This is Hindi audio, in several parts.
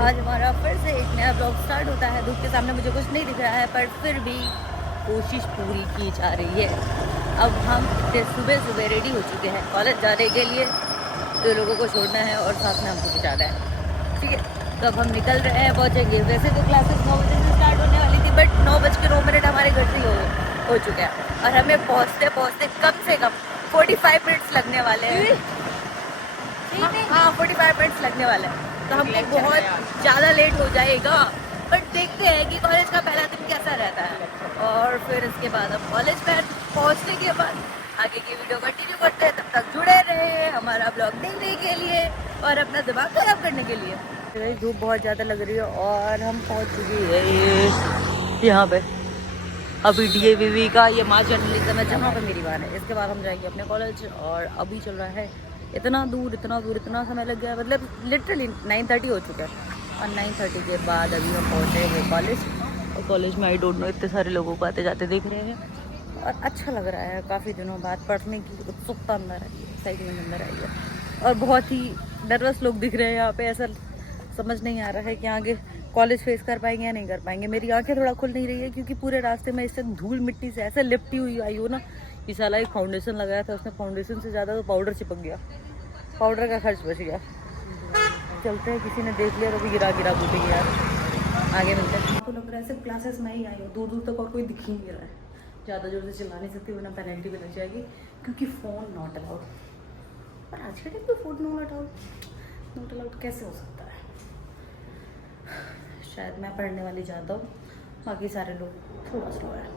आज हमारा फिर से एक नया ब्लॉग स्टार्ट होता है। धूप के सामने मुझे कुछ नहीं दिख रहा है, पर फिर भी कोशिश पूरी की जा रही है। अब हम सुबह सुबह रेडी हो चुके हैं कॉलेज जाने के लिए। 2 लोगों को छोड़ना है और साथ में हमको भी जाना है, ठीक है। तो अब हम निकल रहे हैं, पहुँचेंगे। वैसे तो क्लासेस 9 बजे से स्टार्ट होने वाली थी, बट 9:09 हमारे घर से हो चुके हैं और हमें पहुँचते पहुँचते कम से कम 45 मिनट्स लगने वाले हैं। हाँ 45 मिनट्स लगने वाले हैं, तो हमको बहुत ज़्यादा लेट हो जाएगा। बट देखते हैं कि कॉलेज का पहला दिन कैसा रहता है, और फिर इसके बाद हम कॉलेज में पहुंचने के बाद आगे की वीडियो कंटिन्यू करते हैं। तब तक जुड़े रहे हमारा ब्लॉग देखने के लिए और अपना दिमाग खराब करने के लिए। धूप बहुत ज़्यादा लग रही है और हम पहुँच चुके हैं यहाँ पे। अभी DAVV का ये माँ जर्नलिज्म है जहाँ पे मेरी बात है। इसके बाद हम जाएंगे अपने कॉलेज, और अभी चल रहा है इतना दूर इतना समय लग गया, मतलब लिटरली 9:30 हो चुका है। और 9:30 के बाद अभी हम पहुँचे हैं कॉलेज, और कॉलेज में आई डोंट नो इतने सारे लोगों को आते जाते देख रहे हैं और अच्छा लग रहा है। काफ़ी दिनों बाद पढ़ने की उत्सुकता अंदर आई है, एक्साइटमेंट अंदर आई है, और बहुत ही नर्वस लोग दिख रहे हैं यहाँ पे। ऐसा समझ नहीं आ रहा है कि आगे कॉलेज फेस कर पाएंगे या नहीं कर पाएंगे। मेरी आंखें थोड़ा खुल नहीं रही है क्योंकि पूरे रास्ते में इससे धूल मिट्टी से ऐसे लिपटी हुई आई हो ना। ये साला एक फाउंडेशन लगाया था, उसने फाउंडेशन से ज़्यादा तो पाउडर चिपक गया, पाउडर का खर्च बच गया। चलते हैं, किसी ने देख लिया तो भी गिरा कूदेंगे यार। आगे मिलते हैं। आपको लग रहा है सिर्फ क्लासेस में ही आई हूँ, दूर दूर तक और कोई दिख ही नहीं रहा है। ज़्यादा जोर से चिल्ला नहीं सकती वरना पेनल्टी भी लग जाएगी, क्योंकि फ़ोन नॉट अलाउड। पर आज के टाइम पे फ़ोन नॉट अलाउड कैसे हो सकता है? शायद मैं पढ़ने वाली ज़्यादा हूँ, बाकी सारे लोग थोड़ा स्लो है।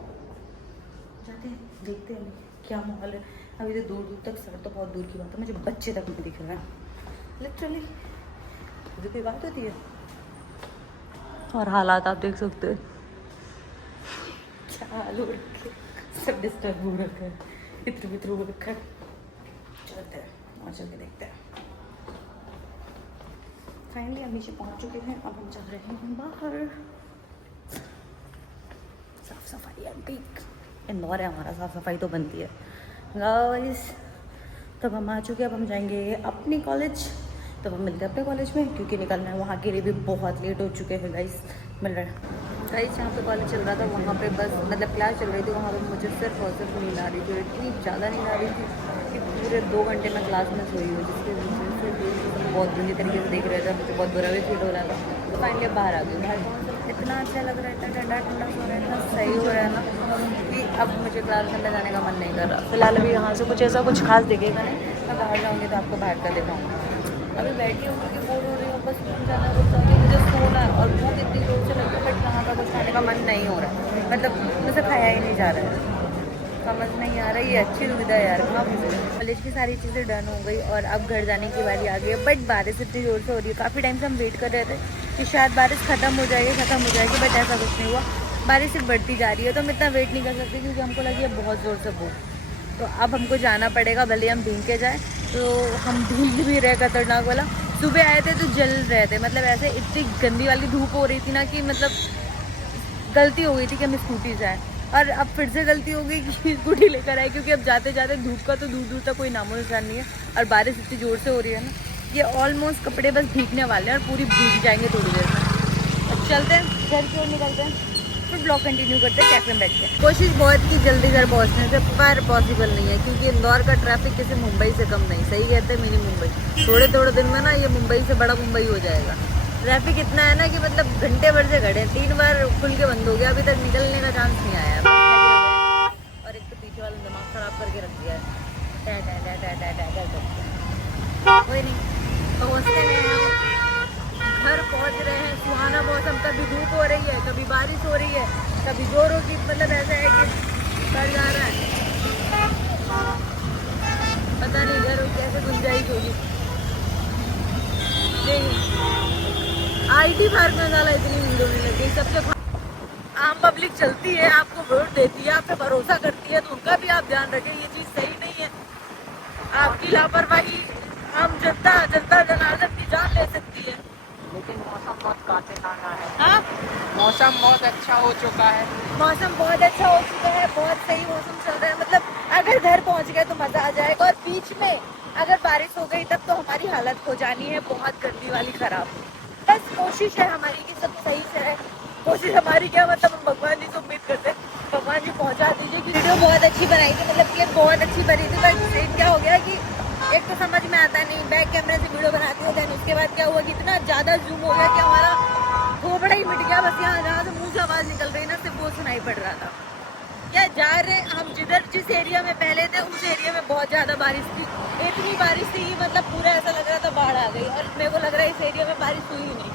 जाते हैं, देखते हैं क्या माहौल है। अभी तो दूर दूर तक, सर तो बहुत दूर की बात है, मुझे बच्चे तक नहीं दिख रहे हैं लिटरली। मुझे कोई बात होती है। और हालात आप देख सकते हैं, चालू रखे, सब डिस्टर्ब हो रखा है, इत्र हो रखा है। चलते हैं और चल के देखते हैं। फाइनली हम नीचे पहुँच चुके हैं, अब हम जा रहे हैं बाहर। साफ सफाई आंटी, इंदौर है हमारा, साफ सफाई तो बनती है गाइस। तब हम आ चुके हैं, अब हम जाएंगे अपनी कॉलेज। तब हम मिलते हैं अपने कॉलेज में, क्योंकि निकलना है वहाँ के लिए भी बहुत लेट हो चुके हैं गाइस। मिल रहा है गाइस, जहाँ पे कॉलेज चल रहा था वहाँ पे बस मतलब क्लास चल रही थी, वहाँ पे मुझे सिर्फ और सिर्फ नींद आ रही थी। इतनी ज़्यादा नींद आ रही थी कि पूरे 2 घंटे में क्लास में सोई हूँ, जिसके वजह से बहुत बुरी तरीके से देख रहे थे। मुझे बहुत बुरा भी फील हो रहा था। तो फाइनली बाहर आ गई। बाहर इतना अच्छा लग रहा है, इतना ठंडा ठंडा हो रहा है, इतना सही हो रहा है ना कि अब मुझे क्लास में जाने का मन नहीं कर रहा। फिलहाल अभी यहाँ से कुछ ऐसा कुछ खास दिखेगा नहीं। मैं बाहर जाऊँगी तो आपको बाहर का दिखाऊँगी। अभी बैठी हूँ क्योंकि बोर हो रही हूँ, बस जाना कुछ चाहिए, मुझे सोना है और भूख इतनी जोर से लगी है, बट यहाँ का कुछ खाने का मन नहीं हो रहा है। मतलब मुझे खाया ही नहीं जा रहा है, समझ नहीं आ रहा है। ये अच्छी सुविधा है यार। कॉलेज की सारी चीज़ें डन हो गई और अब घर जाने की बारी आ गई है। बट बारिश इतनी ज़ोर से हो रही है, काफ़ी टाइम से हम वेट कर रहे थे कि शायद बारिश ख़त्म हो जाएगी, बट ऐसा कुछ नहीं हुआ। बारिश सिर्फ बढ़ती जा रही है, तो हम इतना वेट नहीं कर सकते क्योंकि हमको लगी है बहुत ज़ोर से भूख। तो अब हमको जाना पड़ेगा, भले हम भीग के जाएँ। तो हम भीग भी रहे खतरनाक वाला। सुबह आए थे तो जल रहे थे, मतलब ऐसे इतनी गंदी वाली धूप हो रही थी ना कि मतलब गलती हो गई थी कि हम स्कूटी से आए, और अब फिर से गलती हो गई कि स्कूटी लेकर आए, क्योंकि अब जाते जाते धूप का तो दूर दूर तक कोई नामो निशान नहीं है, और बारिश इतनी ज़ोर से हो रही है ना, ये ऑलमोस्ट कपड़े बस भीगने वाले हैं और पूरी भीग जाएंगे थोड़ी देर में। अब चलते हैं घर की ओर, निकलते हैं, फिर ब्लॉग कंटिन्यू करते हैं कैफे में बैठ के। कोशिश बहुत की जल्दी घर पहुँचने से, पर पॉसिबल नहीं है क्योंकि इंदौर का ट्रैफिक किसी मुंबई से कम नहीं। सही कहते हैं मिनी मुंबई। थोड़े दिन में ना ये मुंबई से बड़ा मुंबई हो जाएगा। ट्रैफिक इतना है ना कि मतलब घंटे भर से खड़े, 3 बार खुल के बंद हो गया, अभी तक निकलने का चांस नहीं आया है। और एक तो पीछे वाला दिमाग खराब करके रख दिया है। कोई नहीं, पहुँचते हैं, घर पहुँच रहे हैं। सुहाना मौसम, कभी धूप हो रही है, कभी बारिश हो रही है, कभी जोरों की, मतलब ऐसा है कि बढ़ जा रहा है। पता नहीं घर कैसे गुंजाइश होगी। IT पार्क में ज़्यादा इतनी भीड़ होने लगी। सबसे आम पब्लिक चलती है, आपको वोट देती है, आप पे भरोसा करती है, तो उनका भी आप ध्यान रखें। ये चीज़ सही नहीं है। आपकी लापरवाही आम जनता जनार्दन की जान ले सकती है। लेकिन मौसम बहुत काटे खाना है। हाँ, मौसम बहुत अच्छा हो चुका है। मौसम बहुत अच्छा हो चुका है, बहुत सही मौसम चल रहा है। मतलब अगर घर पहुंच गए तो मज़ा आ जाएगा, और बीच में अगर बारिश हो गई तब तो हमारी हालत हो जानी है बहुत गंदी वाली खराब। बस कोशिश है हमारी कि सब सही से रहे। कोशिश हमारी क्या, मतलब हम भगवान जी से उम्मीद करते हैं भगवान जी पहुंचा दीजिए कि वीडियो बहुत अच्छी बनाई थी, मतलब क्लिप बहुत अच्छी बनी थी। बस सीन क्या हो गया कि एक तो समझ में आता नहीं, बैक कैमरे से वीडियो बनाती है, देन उसके बाद क्या हुआ कि इतना ज़्यादा जूम हो गया कि हमारा खोपड़ा ही मिट गया। बस यहाँ जहाँ से मुँह से आवाज़ निकल रही ना, सिर्फ वो सुनाई पड़ रहा था। क्या जा रहे हम जिस एरिया में पहले थे उस एरिया में बहुत ज़्यादा बारिश थी। इतनी बारिश थी कि मतलब पूरा ऐसा लग रहा था बाढ़ आ गई, और मेरे को लग रहा है इस एरिया में बारिश हुई ही नहीं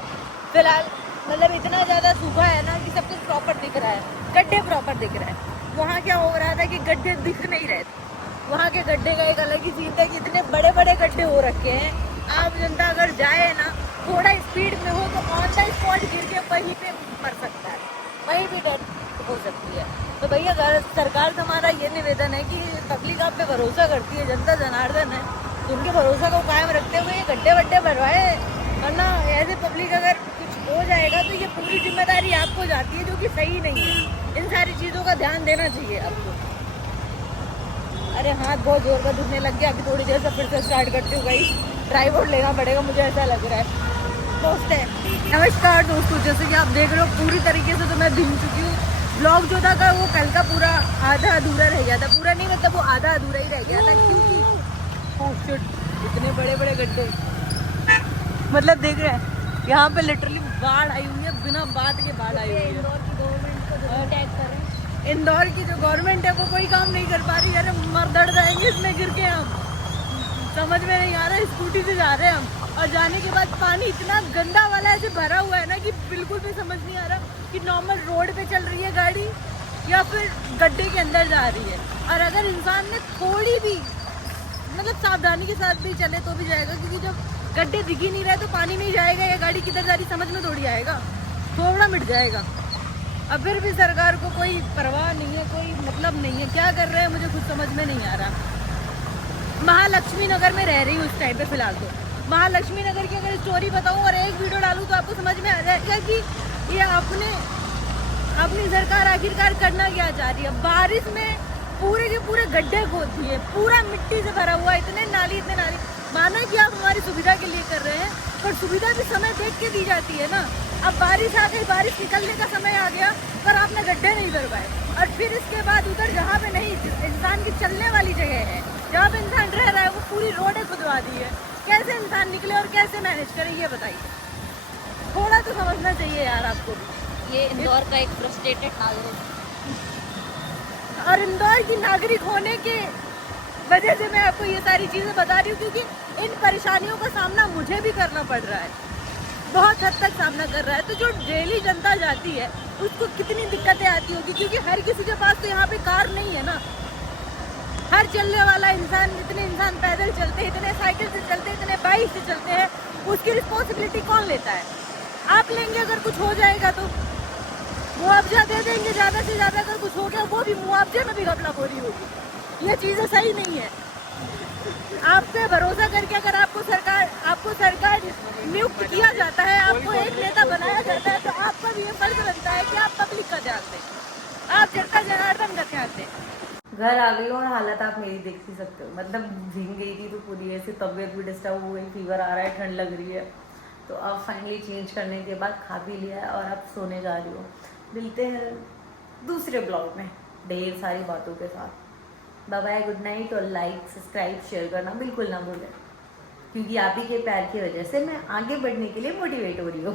फिलहाल। मतलब इतना ज़्यादा सूखा है ना कि सब कुछ प्रॉपर दिख रहा है, गड्ढे प्रॉपर दिख रहे हैं। वहाँ क्या हो रहा था कि गड्ढे दिख नहीं रहे थे। वहाँ के गड्ढे का एक अलग ही सीन था कि इतने बड़े बड़े गड्ढे हो रखे हैं। आप जनता अगर जाए ना थोड़ा स्पीड में हो तो ऑन द स्पॉट गिर के वहीं पे मर सकता है, वहीं भी डेथ हो सकती है। तो भैया सरकार से हमारा ये निवेदन है कि पब्लिक आप पे भरोसा करती है, जनता जनार्दन है, तो उनके भरोसा को कायम रखते हुए ये गड्ढे वड्ढे भरवाए। वरना ऐसे पब्लिक अगर कुछ हो जाएगा तो ये पूरी जिम्मेदारी आपको जाती है, जो कि सही नहीं है। इन सारी चीज़ों का ध्यान देना चाहिए आपको। अरे हाथ बहुत जोर का दुखने लग गया, अभी थोड़ी देर से फिर से स्टार्ट करती हूँ। गई ड्राइवर लेना पड़ेगा, मुझे ऐसा लग रहा है। दोस्त है, नमस्कार दोस्तों, जैसे कि आप देख रहे हो पूरी तरीके से तो मैं भिग चुकी हूँ। ब्लॉग जो था वो कल का पूरा आधा अधूरा रह गया था, पूरा नहीं मतलब वो आधा अधूरा ही रह गया था, क्योंकि इतने बड़े बड़े गड्ढे, मतलब देख रहे हैं यहाँ पे लिटरली बाढ़ आई हुई है, बिना बात के बाढ़ आई हुई है। इंदौर की गवर्नमेंट को जो अटैक कर रहे हैं, इंदौर की जो गवर्नमेंट है वो कोई काम नहीं कर पा रही। अरे मर दड़ जाएंगे इसमें गिर के, हम समझ में नहीं आ रहा है। स्कूटी से जा रहे हैं हम, और जाने के बाद पानी इतना गंदा वाला ऐसे भरा हुआ है ना कि बिल्कुल भी समझ नहीं आ रहा कि नॉर्मल रोड पे चल रही है गाड़ी या फिर गड्ढे के अंदर जा रही है। और अगर इंसान ने थोड़ी भी मतलब सावधानी के साथ भी चले तो भी जाएगा, क्योंकि जब गड्ढे दिख ही नहीं रहे तो पानी में ही जाएगा या गाड़ी किधर जा रही समझ में थोड़ी आएगा, थोड़ा मिट जाएगा। अब फिर भी सरकार को कोई परवाह नहीं है, कोई मतलब नहीं है, क्या कर रहे हैं मुझे कुछ समझ में नहीं आ रहा। महालक्ष्मी नगर में रह रही हूँ इस टाइम पे फिलहाल। तो महालक्ष्मी नगर की अगर स्टोरी बताऊँ और एक वीडियो डालूँ तो आपको समझ में आ जाएगा कि ये अपनी सरकार आखिरकार करना क्या चाह रही है। बारिश में पूरे के पूरे गड्ढे खोद दिए, पूरा मिट्टी से भरा हुआ, इतने नाली। माना कि आप हमारी सुविधा के लिए कर रहे हैं, पर सुविधा भी समय देख के दी जाती है ना। अब बारिश आ गई, बारिश निकलने का समय आ गया, पर आपने गड्ढे नहीं भरवाए, और फिर इसके बाद उधर जहाँ पे नहीं इंसान की चलने वाली जगह है, जहाँ पे इंसान रह रहा है, वो पूरी रोडें खुदवा दी है। कैसे इंसान निकले और कैसे मैनेज करे ये बताइए। थोड़ा तो समझना चाहिए यार आपको भी। ये इंदौर का एक फ्रस्ट्रेटेड नागरिक, और इंदौर की नागरिक होने के वजह से मैं आपको ये सारी चीज़ें बता रही हूँ, क्योंकि इन परेशानियों का सामना मुझे भी करना पड़ रहा है, बहुत हद तक सामना कर रहा है। तो जो डेली जनता जाती है उसको कितनी दिक्कतें आती होगी, क्योंकि हर किसी के पास तो यहाँ पे कार नहीं है ना। हर चलने वाला इंसान, इतने इंसान पैदल चलते हैं, इतने साइकिल से चलते हैं, इतने बाइक से चलते हैं, उसकी रिस्पॉन्सिबिलिटी कौन लेता है? आप लेंगे अगर कुछ हो जाएगा तो मुआवजा दे देंगे ज़्यादा से ज़्यादा, अगर कुछ हो गया वो भी मुआवजे में भी घपलाखोरी होगी। ये चीज़ें सही नहीं है। आप पे भरोसा करके अगर आपको सरकार नियुक्त किया जाता है, आपको एक नेता बनाया जाता है, तो आपका भी ये फर्ज बनता है कि आप पब्लिक का ध्यान दें, आप जनता जनार्दन का ध्यान दें। घर आ गई और हालत आप मेरी देख ही सकते हो, मतलब भीग गई थी तो पूरी ऐसी तबीयत भी डिस्टर्ब हो गई, फीवर आ रहा है, ठंड लग रही है। तो अब फाइनली चेंज करने के बाद खा भी लिया है और अब सोने जा रही हूँ। मिलते हैं दूसरे ब्लॉग में ढेर सारी बातों के साथ। Bye bye, good night. और लाइक सब्सक्राइब शेयर करना बिल्कुल ना भूलें, क्योंकि आप ही के प्यार की वजह से मैं आगे बढ़ने के लिए मोटिवेट हो रही हूँ।